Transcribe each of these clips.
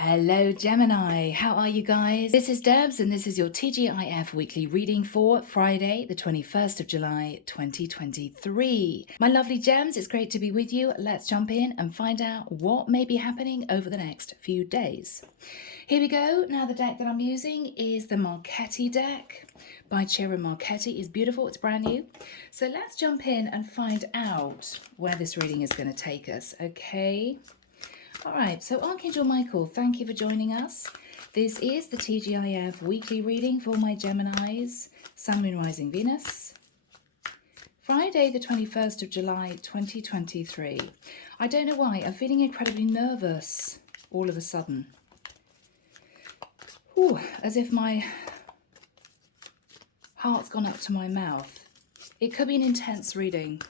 Hello Gemini, how are you guys? This is Debs and this is your T.G.I.F weekly reading for Friday the 21st of July 2023. My lovely gems, it's great to be with you. Let's jump in and find out what may be happening over the next few days. Here we go. Now the deck that I'm using is the Marchetti deck by Ciro. Marchetti is beautiful, it's brand new. So let's jump in and find out where this reading is going to take us, okay? All right, so Archangel Michael, thank you for joining us. This is the T.G.I.F weekly reading for my Geminis, Sun, Moon, Rising, Venus. Friday, the 21st of July, 2023. I don't know why, I'm feeling incredibly nervous all of a sudden. Ooh, as if my heart's gone up to my mouth. It could be an intense reading.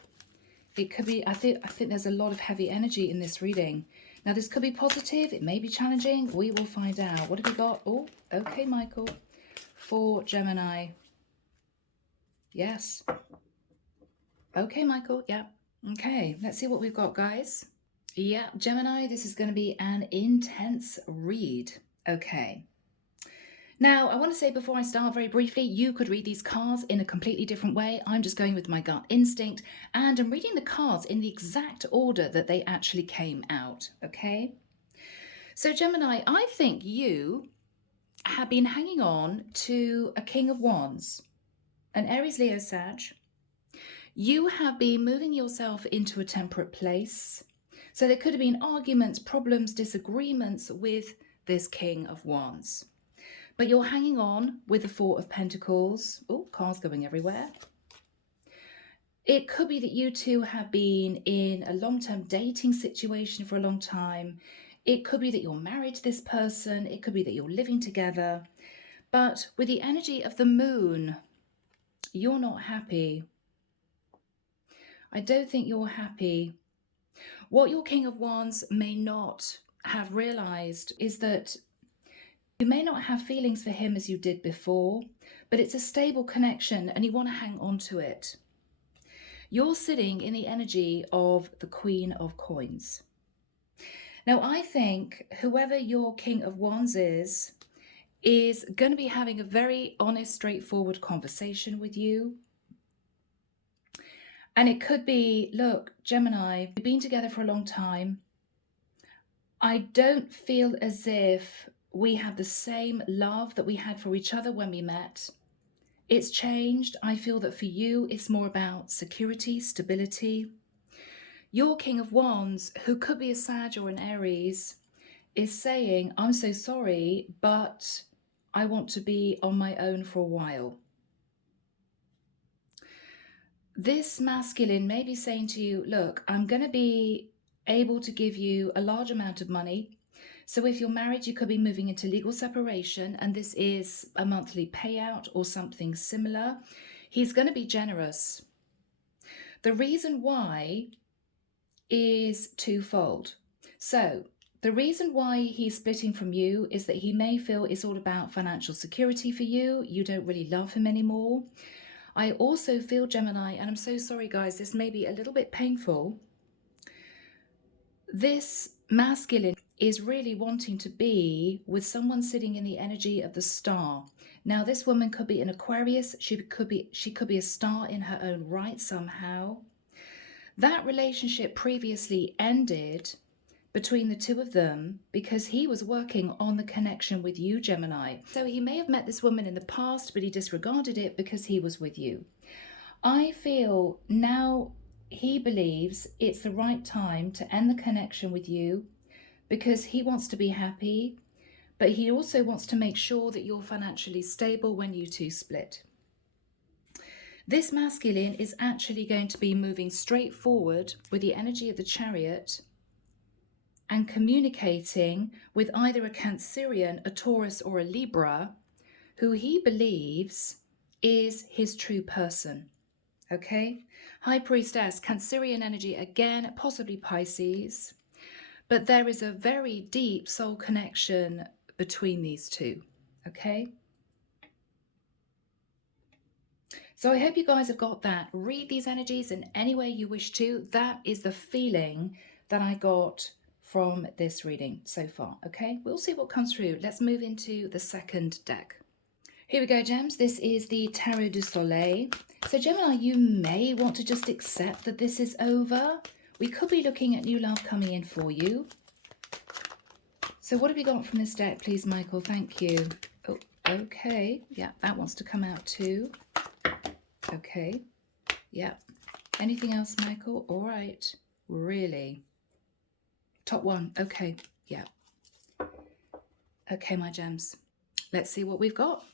It could be, I think there's a lot of heavy energy in this reading. Now, this could be positive. It may be challenging. We will find out. What have we got? Oh, okay, Michael. For Gemini. Yes. Okay, Michael. Yeah. Okay, let's see what we've got, guys. Yeah, Gemini, this is going to be an intense read. Okay. Now, I want to say before I start very briefly, you could read these cards in a completely different way. I'm just going with my gut instinct, and I'm reading the cards in the exact order that they actually came out, okay? So Gemini, I think you have been hanging on to a King of Wands, an Aries, Leo, Sag. You have been moving yourself into a temperate place. So there could have been arguments, problems, disagreements with this King of Wands. But you're hanging on with the Four of Pentacles. Oh, cars going everywhere. It could be that you two have been in a long-term dating situation for a long time. It could be that you're married to this person. It could be that you're living together. But with the energy of the moon, you're not happy. I don't think you're happy. What your King of Wands may not have realized is that you may not have feelings for him as you did before, but it's a stable connection and you want to hang on to it. You're sitting in the energy of the Queen of Coins. Now, I think whoever your King of Wands is going to be having a very honest, straightforward conversation with you. And it could be, look, Gemini, we've been together for a long time. I don't feel as if we have the same love that we had for each other when we met. It's changed. I feel that for you, it's more about security, stability. Your King of Wands, who could be a Sag or an Aries, is saying, I'm so sorry, but I want to be on my own for a while. This masculine may be saying to you, look, I'm going to be able to give you a large amount of money. So if you're married, you could be moving into legal separation, and this is a monthly payout or something similar. He's going to be generous. The reason why is twofold. So the reason why he's splitting from you is that he may feel it's all about financial security for you. You don't really love him anymore. I also feel, Gemini, and I'm so sorry, guys, this may be a little bit painful. This masculine is really wanting to be with someone sitting in the energy of the star. Now, this woman could be an Aquarius. She could be a star in her own right somehow. That relationship previously ended between the two of them because he was working on the connection with you, Gemini. So he may have met this woman in the past, but he disregarded it because he was with you. I feel now he believes it's the right time to end the connection with you because he wants to be happy, but he also wants to make sure that you're financially stable when you two split. This masculine is actually going to be moving straight forward with the energy of the Chariot and communicating with either a Cancerian, a Taurus, or a Libra, who he believes is his true person. Okay? High Priestess, Cancerian energy again, possibly Pisces. But there is a very deep soul connection between these two. Okay? So I hope you guys have got that. Read these energies in any way you wish to. That is the feeling that I got from this reading so far, okay? We'll see what comes through. Let's move into the second deck. Here we go, Gems. This is the Tarot du Soleil. So Gemini, you may want to just accept that this is over. We could be looking at new love coming in for you. So what have you got from this deck, please, Michael? Thank you. Oh, okay. Yeah, that wants to come out too. Okay. Yeah. Anything else, Michael? All right. Really? Top one. Okay. Yeah. Okay, my gems. Let's see what we've got.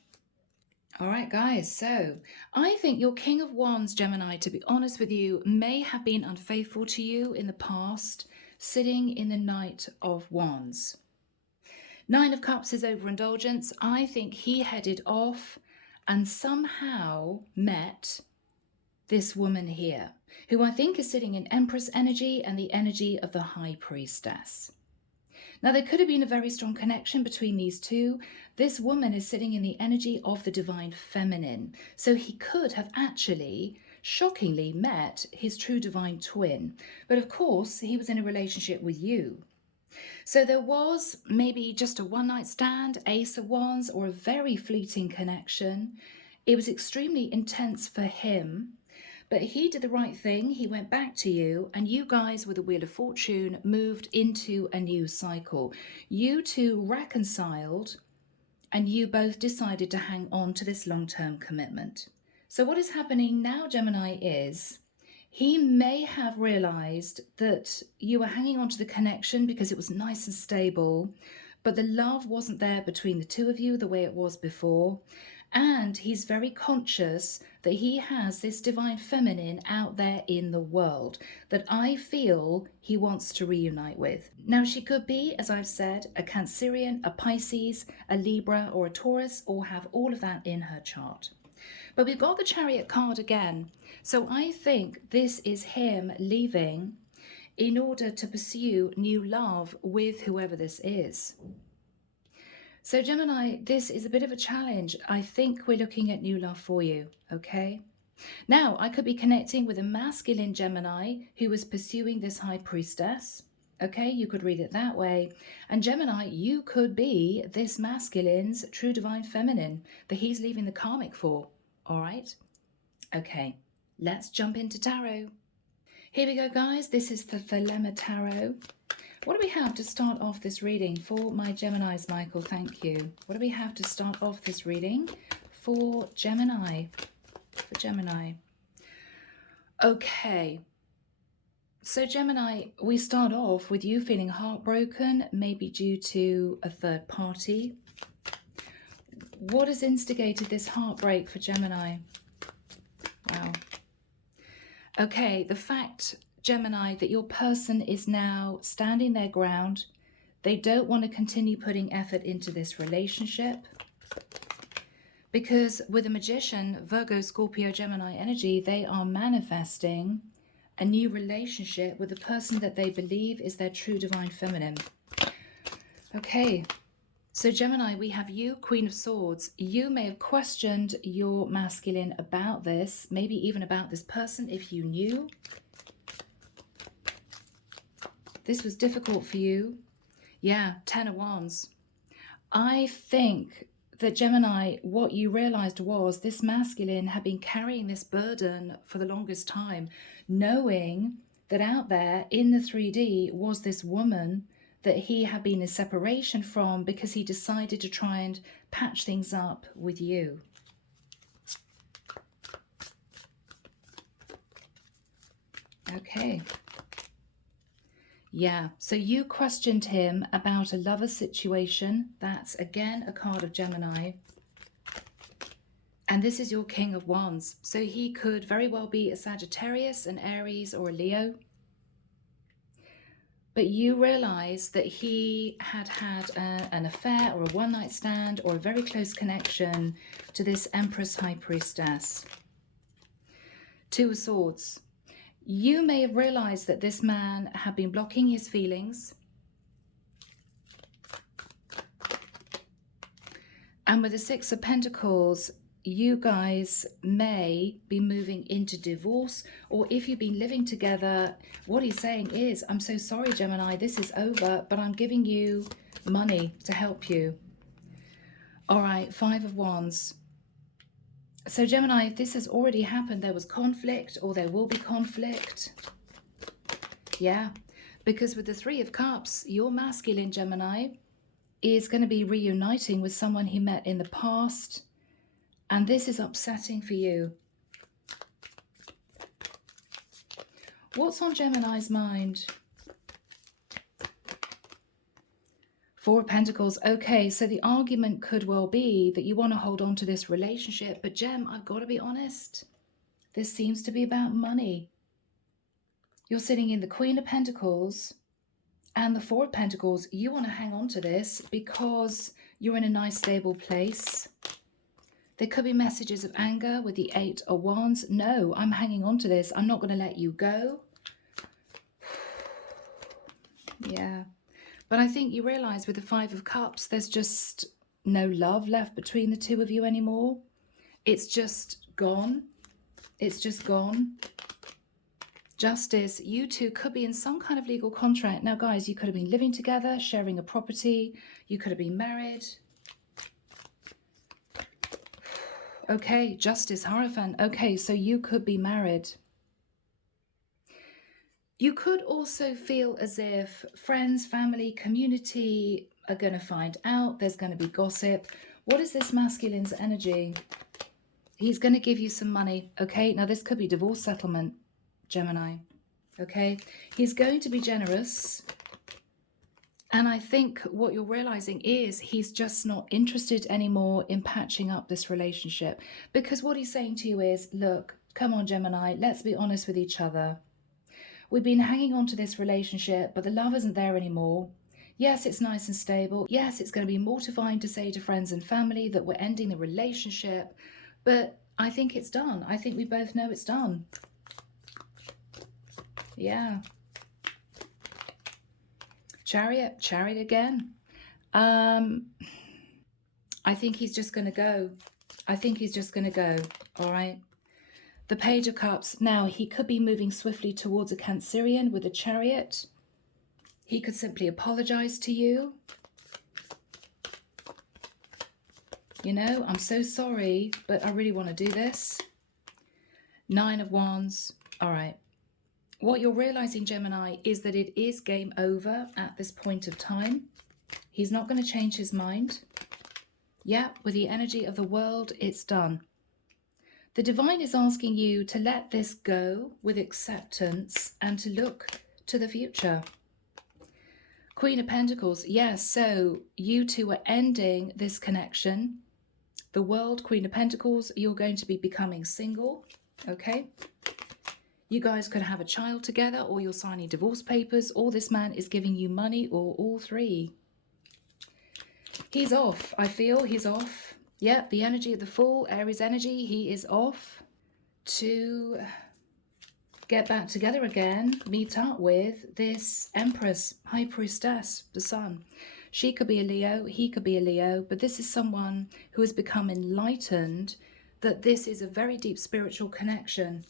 All right, guys. So I think your King of Wands, Gemini, to be honest with you, may have been unfaithful to you in the past, sitting in the Knight of Wands. Nine of Cups is overindulgence. I think he headed off and somehow met this woman here, who I think is sitting in Empress energy and the energy of the High Priestess. Now, there could have been a very strong connection between these two. This woman is sitting in the energy of the Divine Feminine. So he could have actually, shockingly, met his true Divine Twin. But of course, he was in a relationship with you. So there was maybe just a one-night stand, Ace of Wands, or a very fleeting connection. It was extremely intense for him. But he did the right thing. He went back to you, and you guys with the Wheel of Fortune moved into a new cycle. You two reconciled, and you both decided to hang on to this long-term commitment. So what is happening now, Gemini, is he may have realized that you were hanging on to the connection because it was nice and stable, but the love wasn't there between the two of you the way it was before. And he's very conscious that he has this Divine Feminine out there in the world that I feel he wants to reunite with. Now, she could be, as I've said, a Cancerian, a Pisces, a Libra, or a Taurus, or have all of that in her chart. But we've got the Chariot card again. So I think this is him leaving in order to pursue new love with whoever this is. So Gemini, this is a bit of a challenge. I think we're looking at new love for you, okay? Now, I could be connecting with a masculine Gemini who is pursuing this High Priestess, okay? You could read it that way. And Gemini, you could be this masculine's true Divine Feminine that he's leaving the karmic for, all right? Okay, let's jump into tarot. Here we go, guys. This is the Thelema Tarot. What do we have to start off this reading for my Geminis, Michael? Thank you. What do we have to start off this reading for Gemini? For Gemini. Okay. So Gemini, we start off with you feeling heartbroken, maybe due to a third party. What has instigated this heartbreak for Gemini? Wow. Okay, the fact, Gemini, that your person is now standing their ground. They don't want to continue putting effort into this relationship. Because with a Magician, Virgo, Scorpio, Gemini energy, they are manifesting a new relationship with the person that they believe is their true Divine Feminine. Okay, so Gemini, we have you, Queen of Swords. You may have questioned your masculine about this, maybe even about this person if you knew. This was difficult for you. Yeah, Ten of Wands. I think that Gemini, what you realized was this masculine had been carrying this burden for the longest time, knowing that out there in the 3D was this woman that he had been in separation from because he decided to try and patch things up with you. Okay. Yeah, so you questioned him about a lover situation. That's, again, a card of Gemini. And this is your King of Wands. So he could very well be a Sagittarius, an Aries, or a Leo. But you realize that he had had an affair or a one-night stand or a very close connection to this Empress High Priestess. Two of Swords. You may have realized that this man had been blocking his feelings. And with the Six of Pentacles, you guys may be moving into divorce, or if you've been living together, what he's saying is, I'm so sorry, Gemini, this is over, but I'm giving you money to help you. All right, 5 of Wands. So Gemini, if this has already happened, there was conflict or there will be conflict. Yeah, because with the 3 of Cups, your masculine, Gemini, is going to be reuniting with someone he met in the past. And this is upsetting for you. What's on Gemini's mind? 4 of Pentacles. Okay, so the argument could well be that you want to hold on to this relationship. But Gem, I've got to be honest. This seems to be about money. You're sitting in the Queen of Pentacles and the 4 of Pentacles. You want to hang on to this because you're in a nice, stable place. There could be messages of anger with the 8 of Wands. No, I'm hanging on to this. I'm not going to let you go. Yeah. But I think you realize with the 5 of Cups, there's just no love left between the 2 of you anymore. It's just gone. It's just gone. Justice, you two could be in some kind of legal contract. Now, guys, you could have been living together, sharing a property. You could have been married. Okay, Justice, Hierophant. Okay, so you could be married. You could also feel as if friends, family, community are going to find out. There's going to be gossip. What is this masculine's energy? He's going to give you some money. Okay, now this could be divorce settlement, Gemini. Okay, he's going to be generous. And I think what you're realizing is he's just not interested anymore in patching up this relationship. Because what he's saying to you is, look, come on, Gemini, let's be honest with each other. We've been hanging on to this relationship, but the love isn't there anymore. Yes, it's nice and stable. Yes, it's going to be mortifying to say to friends and family that we're ending the relationship. But I think it's done. I think we both know it's done. Yeah. Chariot again. I think he's just going to go. I think he's just going to go. All right. The Page of Cups. Now, he could be moving swiftly towards a Cancerian with a Chariot. He could simply apologize to you. You know, I'm so sorry, but I really want to do this. 9 of Wands. All right. What you're realizing, Gemini, is that it is game over at this point of time. He's not going to change his mind. Yeah, with the energy of the world, it's done. The divine is asking you to let this go with acceptance and to look to the future. Queen of Pentacles. Yes, so you two are ending this connection. The world, Queen of Pentacles, you're going to be becoming single. Okay. You guys could have a child together, or you're signing divorce papers, or this man is giving you money, or all 3. He's off. I feel he's off. Yeah, the energy of the Fool, Aries energy, he is off to get back together again, meet up with this Empress, High Priestess, the Sun. She could be a Leo, he could be a Leo, but this is someone who has become enlightened that this is a very deep spiritual connection.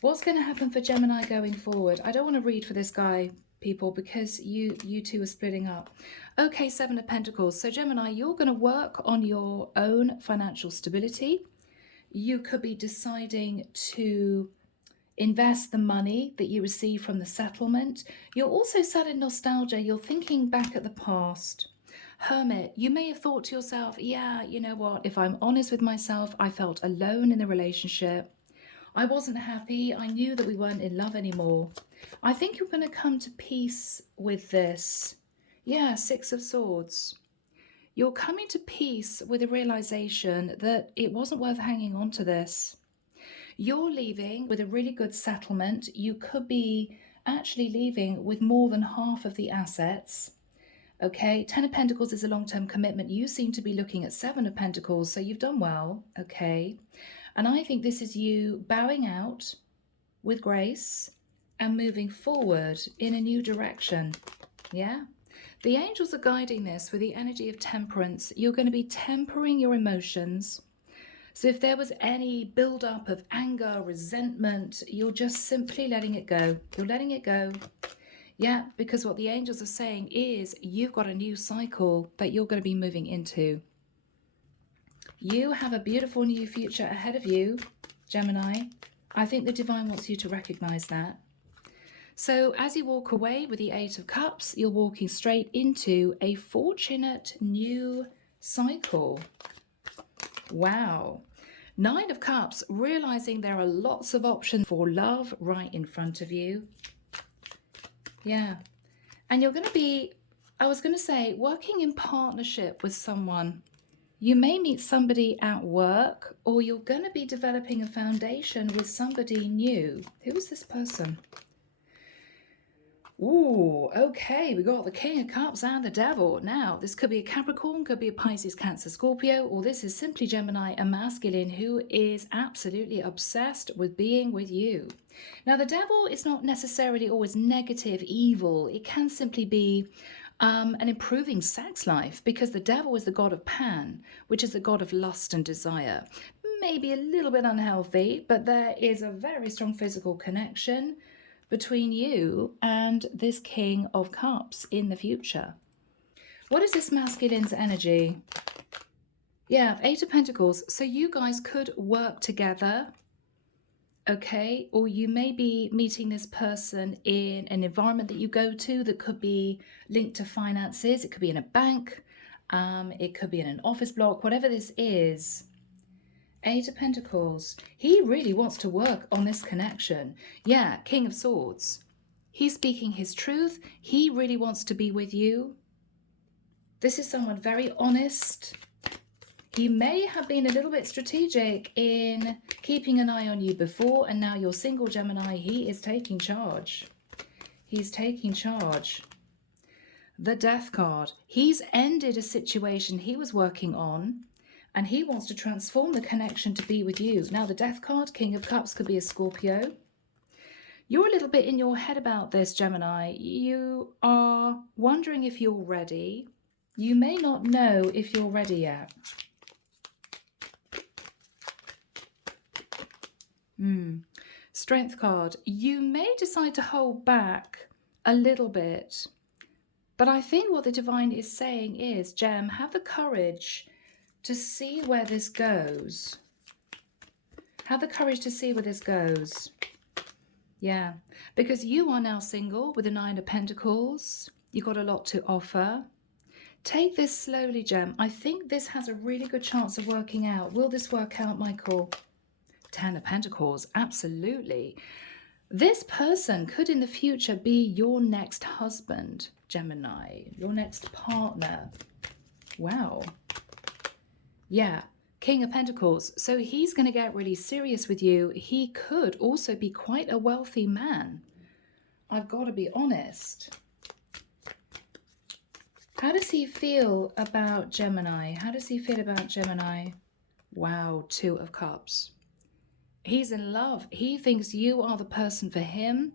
What's going to happen for Gemini going forward? I don't want to read for this guy, people, because you two are splitting up. Okay, 7 of Pentacles. So Gemini, you're going to work on your own financial stability. You could be deciding to invest the money that you receive from the settlement. You're also set in nostalgia. You're thinking back at the past. Hermit, you may have thought to yourself, yeah, you know what? If I'm honest with myself, I felt alone in the relationship. I wasn't happy. I knew that we weren't in love anymore. I think you're going to come to peace with this. Yeah, 6 of Swords. You're coming to peace with the realization that it wasn't worth hanging on to this. You're leaving with a really good settlement. You could be actually leaving with more than half of the assets. Okay, 10 of Pentacles is a long-term commitment. You seem to be looking at 7 of Pentacles, so you've done well. Okay. And I think this is you bowing out with grace and moving forward in a new direction. Yeah. The angels are guiding this with the energy of temperance. You're going to be tempering your emotions. So if there was any build-up of anger, resentment, you're just simply letting it go. You're letting it go. Yeah, because what the angels are saying is you've got a new cycle that you're going to be moving into. You have a beautiful new future ahead of you, Gemini. I think the divine wants you to recognize that. So as you walk away with the Eight of Cups, you're walking straight into a fortunate new cycle. Wow. Nine of Cups, realizing there are lots of options for love right in front of you. Yeah. And you're going to be, I was going to say, working in partnership with someone. You may meet somebody at work, or you're going to be developing a foundation with somebody new. Who is this person? Ooh, okay, we got the King of Cups and the Devil. Now, this could be a Capricorn, could be a Pisces, Cancer, Scorpio, or this is simply Gemini, a masculine who is absolutely obsessed with being with you. Now, the Devil is not necessarily always negative, evil. It can simply be an improving sex life, because the Devil is the god of Pan, which is the god of lust and desire. Maybe a little bit unhealthy, but there is a very strong physical connection between you and this King of Cups in the future. What is this masculine's energy? Yeah, Eight of Pentacles. So you guys could work together, okay? Or you may be meeting this person in an environment that you go to that could be linked to finances. It could be in a bank. It could be in an office block, whatever this is. Eight of Pentacles. He really wants to work on this connection. Yeah, King of Swords. He's speaking his truth. He really wants to be with you. This is someone very honest. He may have been a little bit strategic in keeping an eye on you before, and now you're single, Gemini. He is taking charge. He's taking charge. The Death card. He's ended a situation he was working on, and he wants to transform the connection to be with you. Now, the Death card, King of Cups, could be a Scorpio. You're a little bit in your head about this, Gemini. You are wondering if you're ready. You may not know if you're ready yet. Strength card. You may decide to hold back a little bit. But I think what the divine is saying is, Gem, have the courage to see where this goes. Have the courage to see where this goes. Yeah, because you are now single with the Nine of Pentacles. You've got a lot to offer. Take this slowly, Gem. I think this has a really good chance of working out. Will this work out, Michael? Ten of Pentacles, absolutely. This person could in the future be your next husband, Gemini, your next partner. Wow. Yeah, King of Pentacles. So he's going to get really serious with you. He could also be quite a wealthy man. I've got to be honest. How does he feel about Gemini? How does he feel about Gemini? Wow, Two of Cups. He's in love. He thinks you are the person for him.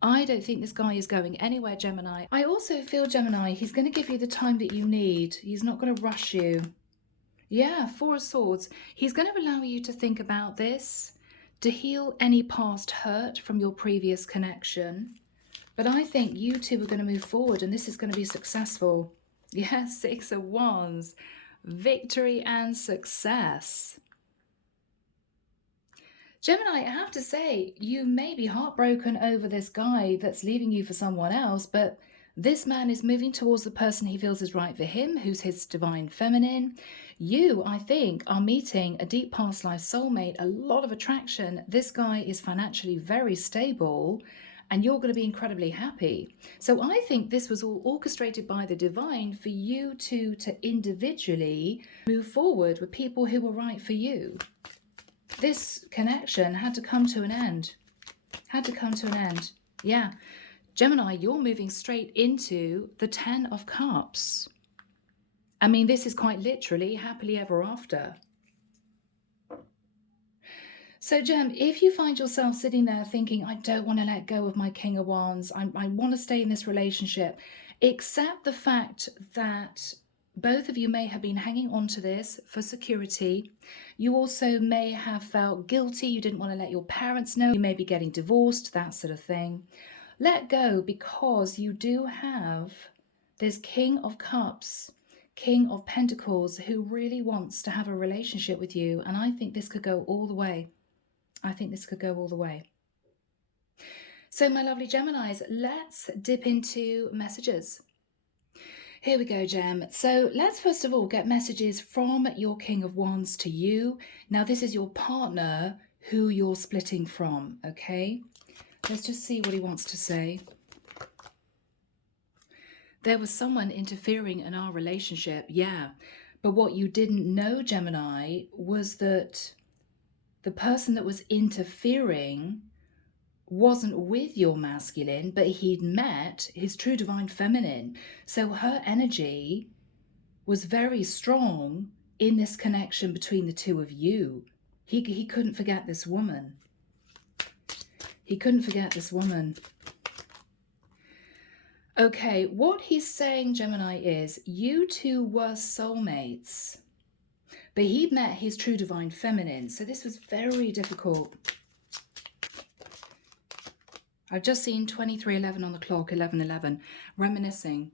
I don't think this guy is going anywhere, Gemini. I also feel, Gemini, he's going to give you the time that you need. He's not going to rush you. Yeah, Four of Swords. He's going to allow you to think about this, to heal any past hurt from your previous connection. But I think you two are going to move forward and this is going to be successful. Yeah, Six of Wands. Victory and success. Gemini, I have to say, you may be heartbroken over this guy that's leaving you for someone else, but this man is moving towards the person he feels is right for him, who's his divine feminine. You, I think, are meeting a deep past life soulmate, a lot of attraction. This guy is financially very stable and you're going to be incredibly happy. So I think this was all orchestrated by the divine for you two to individually move forward with people who were right for you. This connection had to come to an end. Had to come to an end. Yeah. Gemini, you're moving straight into the Ten of Cups. I mean, this is quite literally happily ever after. So, Gem, if you find yourself sitting there thinking, I don't want to let go of my King of Wands, I want to stay in this relationship, Accept the fact that both of you may have been hanging on to this for security. You also may have felt guilty. You didn't want to let your parents know. You may be getting divorced, that sort of thing. Let go, because you do have this King of Cups, King of Pentacles, who really wants to have a relationship with you. And I think this could go all the way. I think this could go all the way. So my lovely Geminis, let's dip into messages. Here we go, Gem. So let's first of all get messages from your King of Wands to you. Now this is your partner who you're splitting from, okay? Let's just see what he wants to say. There was someone interfering in our relationship, yeah. But what you didn't know, Gemini, was that the person that was interfering wasn't with your masculine, but he'd met his true divine feminine. So her energy was very strong in this connection between the two of you. He couldn't forget this woman. He couldn't forget this woman. Okay, what he's saying, Gemini, is you two were soulmates, but he'd met his true divine feminine. So this was very difficult. I've just seen 23:11 on the clock, 11:11, reminiscing.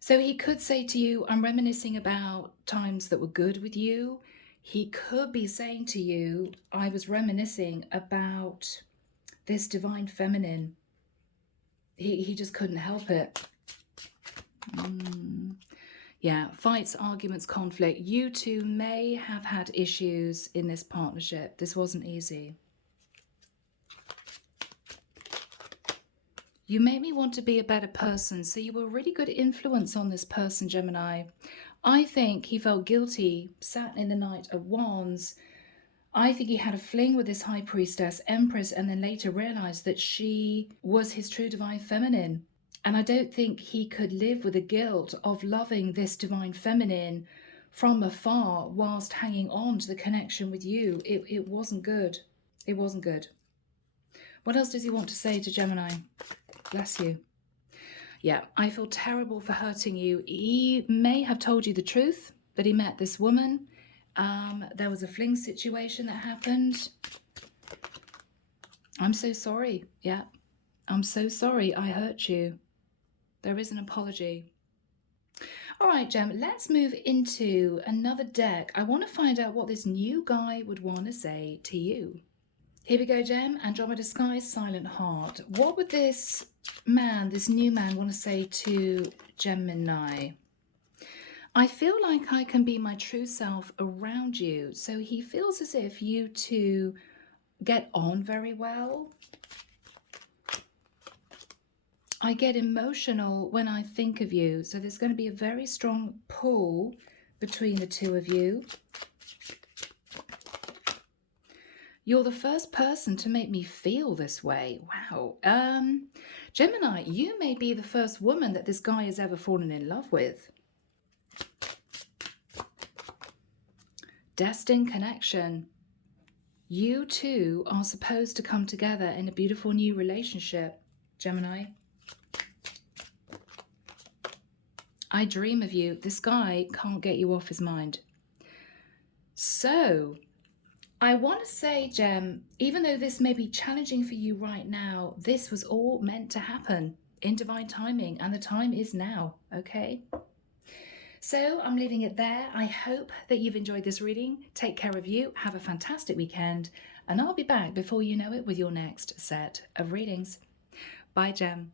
So he could say to you, I'm reminiscing about times that were good with you. He could be saying to you, I was reminiscing about this divine feminine. He just couldn't help it. Yeah, fights, arguments, conflict. You two may have had issues in this partnership. This wasn't easy. You made me want to be a better person. So you were a really good influence on this person, Gemini. I think he felt guilty, sat in the Knight of Wands. I think he had a fling with this High Priestess, Empress, and then later realized that she was his true divine feminine. And I don't think he could live with the guilt of loving this divine feminine from afar whilst hanging on to the connection with you. It wasn't good. It wasn't good. What else does he want to say to Gemini? Bless you. Yeah, I feel terrible for hurting you. He may have told you the truth, that he met this woman. There was a fling situation that happened. I'm so sorry. Yeah, I'm so sorry I hurt you. There is an apology. All right, Gem, let's move into another deck. I want to find out what this new guy would want to say to you. Here we go, Gem. Andromeda Sky, Silent Heart. What would this man, this new man, want to say to Gemini? I feel like I can be my true self around you. So he feels as if you two get on very well. I get emotional when I think of you. So there's going to be a very strong pull between the two of you. You're the first person to make me feel this way. Wow. Gemini, you may be the first woman that this guy has ever fallen in love with. Destined connection. You two are supposed to come together in a beautiful new relationship, Gemini. I dream of you. This guy can't get you off his mind. So I want to say, Gem, even though this may be challenging for you right now, this was all meant to happen in divine timing, and the time is now, okay? So I'm leaving it there. I hope that you've enjoyed this reading. Take care of you. Have a fantastic weekend, and I'll be back before you know it with your next set of readings. Bye, Gem.